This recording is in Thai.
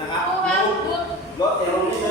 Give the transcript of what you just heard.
นะครับลดลดแต่ลงนี่